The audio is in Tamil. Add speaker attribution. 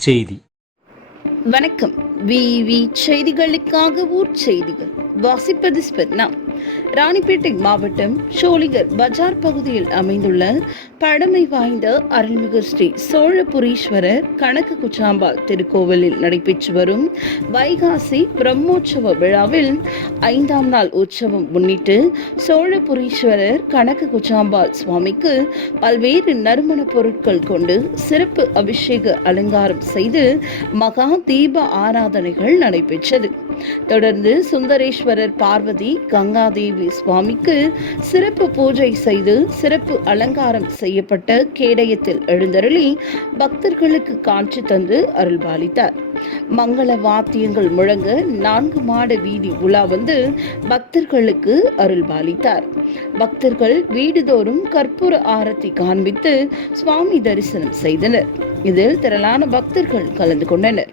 Speaker 1: செய்தி
Speaker 2: வணக்கம். விவி செய்திகளுக்காக ஊர் செய்திகள். வாசிப்பது ஸ்பெர்னா. ராணிப்பேட்டை மாவட்டம் ஷோலிகர் பஜார் பகுதியில் அமைந்துள்ள பழமை வாய்ந்த அருள்மிகு ஸ்ரீ சோழபுரீஸ்வரர் கணக்கு குச்சாம்பாள் திருக்கோவிலில் நடைபெற்று வரும் வைகாசி பிரம்மோற்சவ விழாவில் ஐந்தாம் நாள் உற்சவம் முன்னிட்டு சோழபுரீஸ்வரர் கணக்கு குச்சாம்பாள் சுவாமிக்கு பல்வேறு நறுமண பொருட்கள் கொண்டு சிறப்பு அபிஷேக அலங்காரம் செய்து மகா தீப ஆராதனைகள் நடைபெற்றது. தொடர்ந்து சுந்தரேஸ்வரர் பார்வதி கங்காதேவி சுவாமிக்கு சிறப்பு பூஜை செய்து சிறப்பு அலங்காரம் செய்யப்பட்ட கேடயத்தில் எழுந்தருளி பக்தர்களுக்கு காட்சி தந்து அருள்பாலித்தார். மங்கள வாத்தியங்கள் முழங்க நான்கு மாட வீதி உலா வந்து பக்தர்களுக்கு அருள்பாலித்தார். பக்தர்கள் வீடுதோறும் கற்பூர ஆரத்தி காண்பித்து சுவாமி தரிசனம் செய்தனர். இதில் திரளான பக்தர்கள் கலந்து கொண்டனர்.